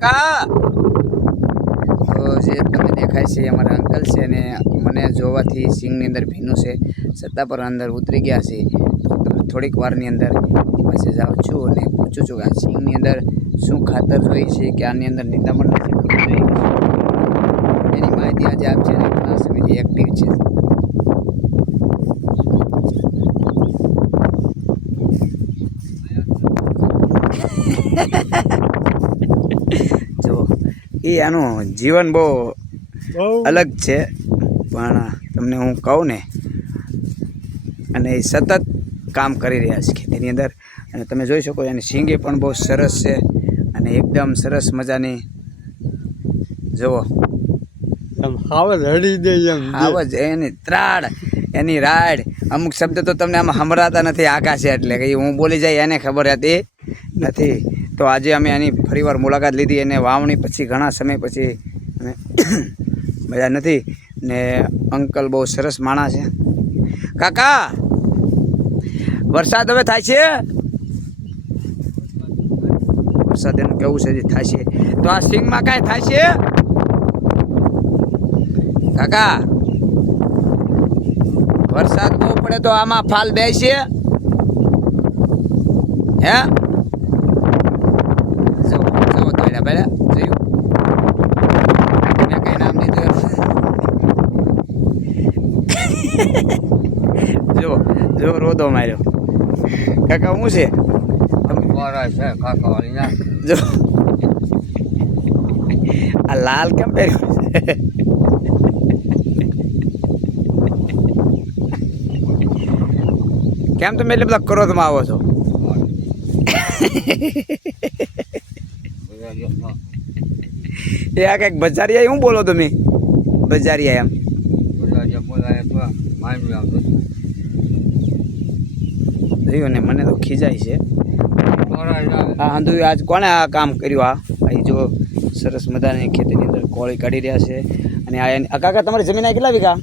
કાકા! તો જે તમને દેખાય છે અમારા અંકલ છે અને મને જોવાથી સિંગની અંદર ભીનું છે છતાં પર અંદર ઉતરી ગયા છે. તો તમે થોડીક વારની અંદર એની પાસે જાઉં છું અને પૂછું છું કે આ સિંગની અંદર શું ખાતર જોઈએ છે કે આની અંદર નિંદામણ જોઈએ એની માહિતી આજે આપ છે અને ઘણા સમયથી એક્ટિવ છે. જો એ આનું જીવન બહુ અલગ છે પણ તમને હું કહું ને અને એ સતત કામ કરી રહ્યા છે ખેતીની અંદર. અને તમે જોઈ શકો એની સિંગે પણ બહુ સરસ છે અને એકદમ સરસ મજાની જુઓ. હાવ રડી દે એમ જ. એની ત્રાડ એની રાડ. અમુક શબ્દ તો તમને આમાં સંભળાતા નથી આકાશે એટલે કે હું બોલી જાય એને ખબર હતી નથી. તો આજે અમે એની ફરીવાર મુલાકાત લીધી અને વાવણી પછી ઘણા સમય પછી અમે મજા નથી ને અંકલ બહુ સરસ માણસ છે. કાકા, વરસાદ હવે થાય છે? વરસાદ એનું કેવું છે થાય છે? તો આ સિંગમાં કાંઈ થાય છે? કાકા, વરસાદ બહુ પડે તો આમાં ફાલ બેસે? હે જો જો તોડ્યા બેડા જોયું મેં કઈ નામ લીધું જો રોદો માર્યો. કાકા હું છે? મારા છે કાકા વાળી ના. જો. આ લાલ કેમ પહેર્યું છે? કેમ તમે એટલે બધા ક્રોધમાં આવો છો? એ આ કંઈક બજારિયા શું બોલો તમે? બજારિયા એમ. જે તો જોયું ને મને તો ખીજાય છે. આ હંધુ આજ કોણે આ કામ કર્યું? આ અહીં જો સરસ મજાની ખેતીની અંદર કોળી કાઢી રહ્યા છે. અને આ એની- કાકા તમારી જમીન આ કેટલા વીઘા?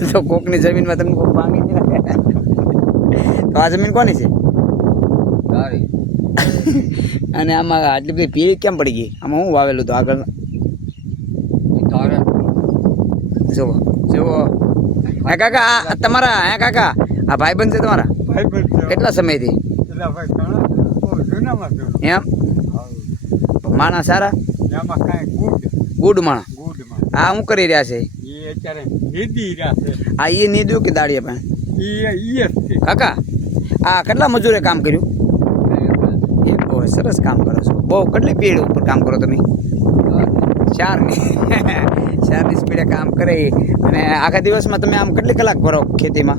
તો કોકની જમીનમાં તમને કોક માંગી જ તો આ જમીન કોની છે? અને આમાં આટલી બધી પીળી કેમ પડી ગઈ? આમાં હું વાવેલું હતું આગળ તારે. જુઓ. જુઓ હા કાકા આ તમારા હા કાકા? આ ભાઈબંધ છે તમારા? ભાઈ બંધ કેટલા સમયથી? એટલા ભાઈ ઘણા બહુ જૂનામાં જૂનું એમ? માણા સારા? એમાં કાંઈ ગુડ ગુડ માણા. ગુડમાં આ શું કરી રહ્યા છે? એ અત્યારે નીદી રહ્યા છે. આ એ નીધું કે દાડીએ પણ? એ ઈ જ છે. કાકા આ કેટલા મજૂરે કામ કર્યું? એ બહુ સરસ કામ કરો છો. બહુ કેટલી પીડ ઉપર કામ કરો તમે? ચારની ચારની સ્પીડે કામ કરે અને આખા દિવસમાં તમે આમ કેટલી કલાક ભરો ખેતીમાં?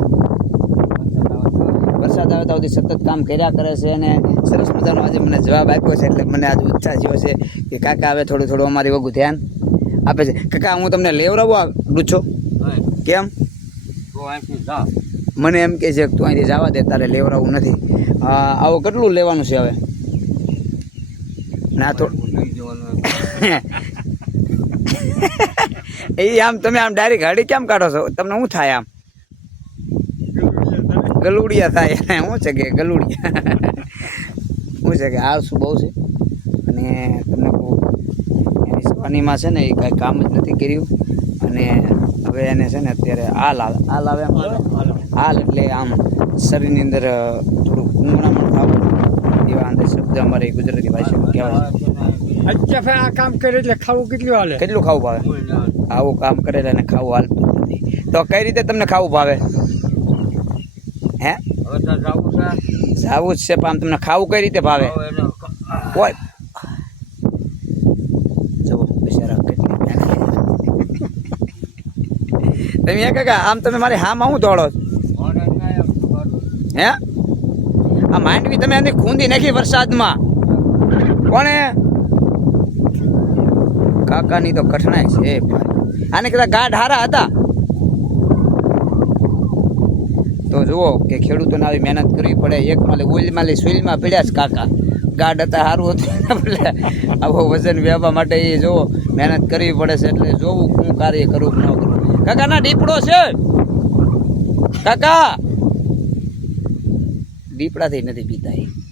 વરસાદ આવે તો સુધી સતત કામ કર્યા કરે છે અને સરસ મજાનો આજે મને જવાબ આપ્યો છે એટલે મને આજે ઉત્સાહ જેવો છે કે કાકા હવે થોડું થોડું અમારી વગું ધ્યાન આપે છે. કાકા હું તમને લેવડાવું આ ડૂચો કેમ? તો મને એમ કહે છે કે તું અહીંથી જવા દે તારે લેવડાવવું નથી. આવું આવો કેટલું લેવાનું છે હવે? ના તો લઈ જવાનું એ આમ તમે આમ ડાયરેક્ટ હળી કેમ કાઢો છો? તમને શું થાય આમ? ગલુડિયા થાય. શું છે કે ગલુડિયા? શું છે કે આળસું બહુ છે? અને તમને એની સવાનીમાં છે ને એ કાંઈ કામ જ નથી કર્યું. અને હવે એને છે ને અત્યારે હાલ આવે હાલ આવે આમ હાલ. એટલે આમ શરીરની અંદર થોડુંક થોડું ઊંઘણામણ થવું. એવા અંદર શબ્દ અમારે ગુજરાતી ભાષામાં કહેવાય છે. અત્યારે આ કામ કરે એટલે ખાવું કેટલું હાલે? કેટલું ખાવું ભાવે? આવું કામ કરેલા ને ખાવું હાલતું નથી. તો કઈ રીતે તમને ખાવું ભાવે? હે? હવે તો જવું છે. જાવું જ છે પણ આમ તમને ખાવું કઈ રીતે ભાવે? કેટલી તમે હે કાકા આમ તમે મારી હામાં હું દોડો કરું. હે? આ માંડવી તમે એની ખૂંદી નાખી વરસાદમાં. કોણે? કાકાની તો કઠણાઈ છે આને કદાચ ગાઢ હારા હતા. તો જુઓ કે ખેડૂતોને આવી મહેનત કરવી પડે. એક માલે ઓઇલમાં માલે સુઈલમાં પડ્યા છે કાકા. ગાઢ હતા સારું હતું આવો વજન વ્યવવા માટે એ જુઓ, મહેનત કરવી પડે છે એટલે જોવું હું કાર્ય કરું ન કરું. કાકાના દીપડો છે. કાકા! દીપડાથી નથી પીતા એ.